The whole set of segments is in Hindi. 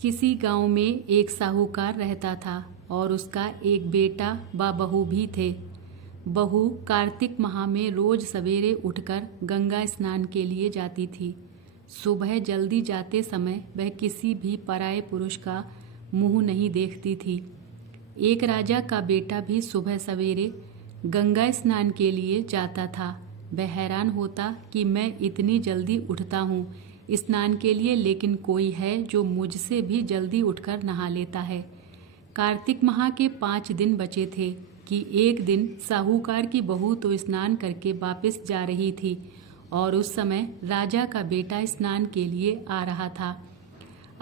किसी गांव में एक साहूकार रहता था और उसका एक बेटा व बहू भी थे। बहू कार्तिक माह में रोज सवेरे उठकर गंगा स्नान के लिए जाती थी। सुबह जल्दी जाते समय वह किसी भी पराये पुरुष का मुंह नहीं देखती थी। एक राजा का बेटा भी सुबह सवेरे गंगा स्नान के लिए जाता था। वह हैरान होता कि मैं इतनी जल्दी उठता हूँ स्नान के लिए, लेकिन कोई है जो मुझसे भी जल्दी उठकर नहा लेता है। कार्तिक माह के 5 दिन बचे थे कि एक दिन साहूकार की बहू तो स्नान करके वापस जा रही थी और उस समय राजा का बेटा स्नान के लिए आ रहा था।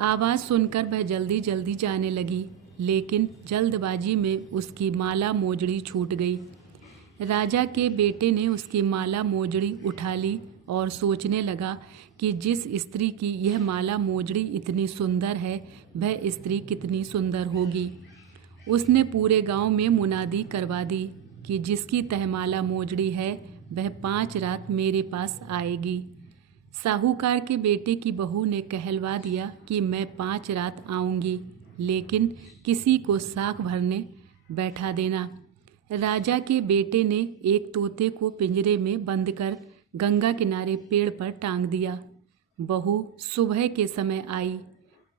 आवाज़ सुनकर वह जल्दी जल्दी जाने लगी, लेकिन जल्दबाजी में उसकी माला मोजड़ी छूट गई। राजा के बेटे ने उसकी माला मोजड़ी उठा ली और सोचने लगा कि जिस स्त्री की यह माला मोजड़ी इतनी सुंदर है, वह स्त्री कितनी सुंदर होगी। उसने पूरे गांव में मुनादी करवा दी कि जिसकी तहमाला मोजड़ी है वह 5 रात मेरे पास आएगी। साहूकार के बेटे की बहू ने कहलवा दिया कि मैं 5 रात आऊंगी, लेकिन किसी को साख भरने बैठा देना। राजा के बेटे ने एक तोते को पिंजरे में बंद कर गंगा किनारे पेड़ पर टांग दिया। बहू सुबह के समय आई,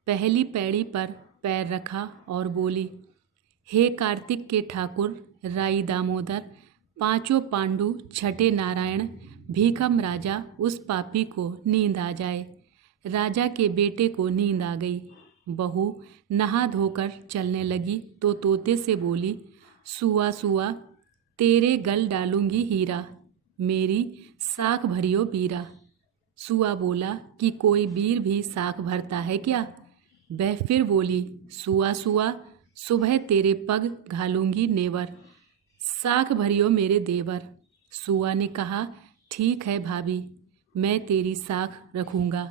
पहली पैड़ी पर पैर रखा और बोली, हे कार्तिक के ठाकुर, राई दामोदर, 5 पांडु, छठे नारायण, भीखम राजा, उस पापी को नींद आ जाए। राजा के बेटे को नींद आ गई। बहू नहा धोकर चलने लगी तो तोते से बोली, सुआ सुआ, तेरे गल डालूंगी हीरा, मेरी साख भरियो बीरा। सुआ बोला कि कोई वीर भी साख भरता है क्या? वह फिर बोली, सुआ सुआ, सुबह तेरे पग घालूंगी नेवर, साख भरियो मेरे देवर। सुआ ने कहा, ठीक है भाभी, मैं तेरी साख रखूंगा।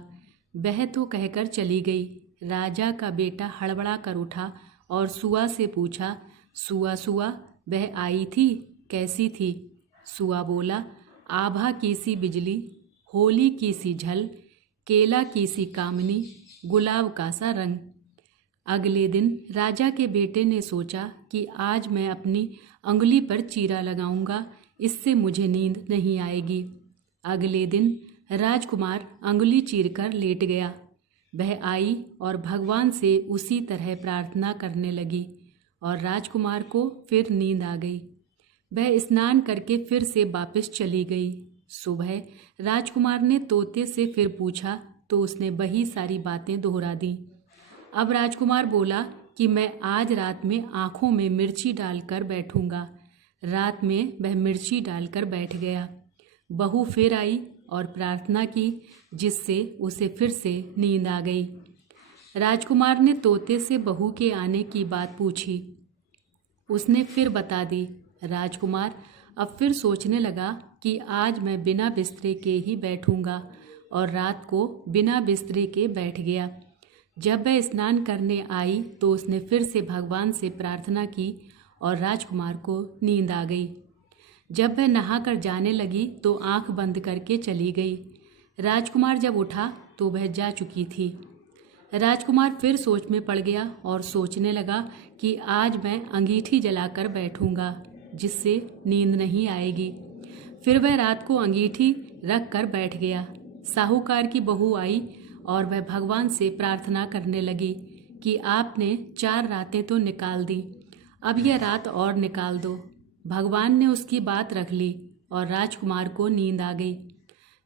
वह तो कहकर चली गई। राजा का बेटा हड़बड़ा कर उठा और सुआ से पूछा, सुआ सुआ, वह आई थी, कैसी थी? सुआ बोला, आभा की सी बिजली, होली की सी झल, केला की सी कामनी, गुलाब का सा रंग। अगले दिन राजा के बेटे ने सोचा कि आज मैं अपनी अंगुली पर चीरा लगाऊंगा, इससे मुझे नींद नहीं आएगी। अगले दिन राजकुमार अंगुली चीरकर लेट गया। वह आई और भगवान से उसी तरह प्रार्थना करने लगी और राजकुमार को फिर नींद आ गई। वह स्नान करके फिर से वापस चली गई। सुबह राजकुमार ने तोते से फिर पूछा तो उसने वही सारी बातें दोहरा दी। अब राजकुमार बोला कि मैं आज रात में आँखों में मिर्ची डालकर बैठूंगा। रात में वह मिर्ची डालकर बैठ गया। बहू फिर आई और प्रार्थना की, जिससे उसे फिर से नींद आ गई। राजकुमार ने तोते से बहू के आने की बात पूछी। उसने फिर बता दी। राजकुमार अब फिर सोचने लगा कि आज मैं बिना बिस्तरे के ही बैठूंगा और रात को बिना बिस्तरे के बैठ गया। जब वह स्नान करने आई तो उसने फिर से भगवान से प्रार्थना की और राजकुमार को नींद आ गई। जब वह नहाकर जाने लगी तो आंख बंद करके चली गई। राजकुमार जब उठा तो वह जा चुकी थी। राजकुमार फिर सोच में पड़ गया और सोचने लगा कि आज मैं अंगीठी जलाकर बैठूंगा, जिससे नींद नहीं आएगी। फिर वह रात को अंगीठी रख कर बैठ गया। साहूकार की बहू आई और वह भगवान से प्रार्थना करने लगी कि आपने 4 रातें तो निकाल दी, अब यह रात और निकाल दो। भगवान ने उसकी बात रख ली और राजकुमार को नींद आ गई।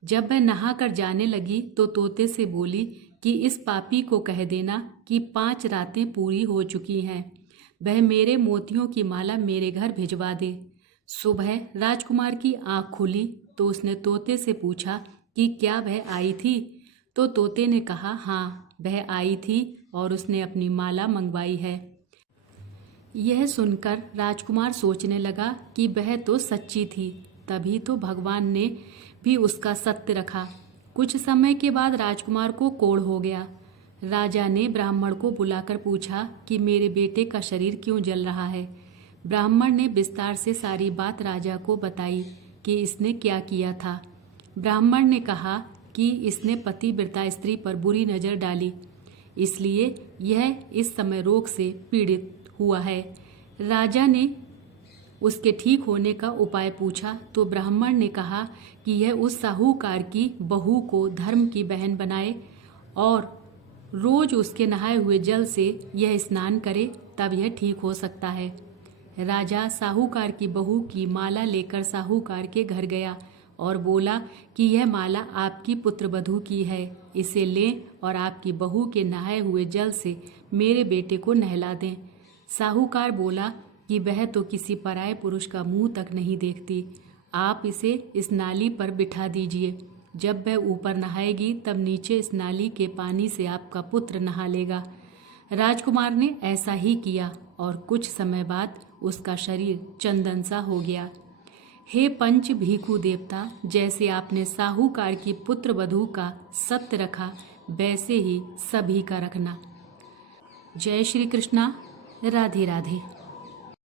जब वह नहा कर जाने लगी तो तोते से बोली कि इस पापी को कह देना कि 5 रातें पूरी हो चुकी हैं, वह मेरे मोतियों की माला मेरे घर भिजवा दे। सुबह राजकुमार की आंख खुली तो उसने तोते से पूछा कि क्या वह आई थी? तो तोते ने कहा, हाँ, वह आई थी और उसने अपनी माला मंगवाई है। यह सुनकर राजकुमार सोचने लगा कि वह तो सच्ची थी, तभी तो भगवान ने भी उसका सत्य रखा। कुछ समय के बाद राजकुमार को कोढ़ हो गया। राजा ने ब्राह्मण को बुलाकर पूछा कि मेरे बेटे का शरीर क्यों जल रहा है। ब्राह्मण ने विस्तार से सारी बात राजा को बताई कि इसने क्या किया था। ब्राह्मण ने कहा कि इसने पतिव्रता स्त्री पर बुरी नज़र डाली, इसलिए यह इस समय रोग से पीड़ित हुआ है। राजा ने उसके ठीक होने का उपाय पूछा तो ब्राह्मण ने कहा कि यह उस साहूकार की बहू को धर्म की बहन बनाए और रोज उसके नहाए हुए जल से यह स्नान करे, तब यह ठीक हो सकता है। राजा साहूकार की बहू की माला लेकर साहूकार के घर गया और बोला कि यह माला आपकी पुत्रवधू की है, इसे लें और आपकी बहू के नहाए हुए जल से मेरे बेटे को नहला दें। साहूकार बोला कि वह तो किसी पराये पुरुष का मुंह तक नहीं देखती, आप इसे इस नाली पर बिठा दीजिए। जब वह ऊपर नहाएगी तब नीचे इस नाली के पानी से आपका पुत्र नहा लेगा। राजकुमार ने ऐसा ही किया और कुछ समय बाद उसका शरीर चंदन सा हो गया। हे पंच भिखु देवता, जैसे आपने साहूकार की पुत्र वधू का सत्य रखा, वैसे ही सभी का रखना। जय श्री कृष्णा। राधे राधे।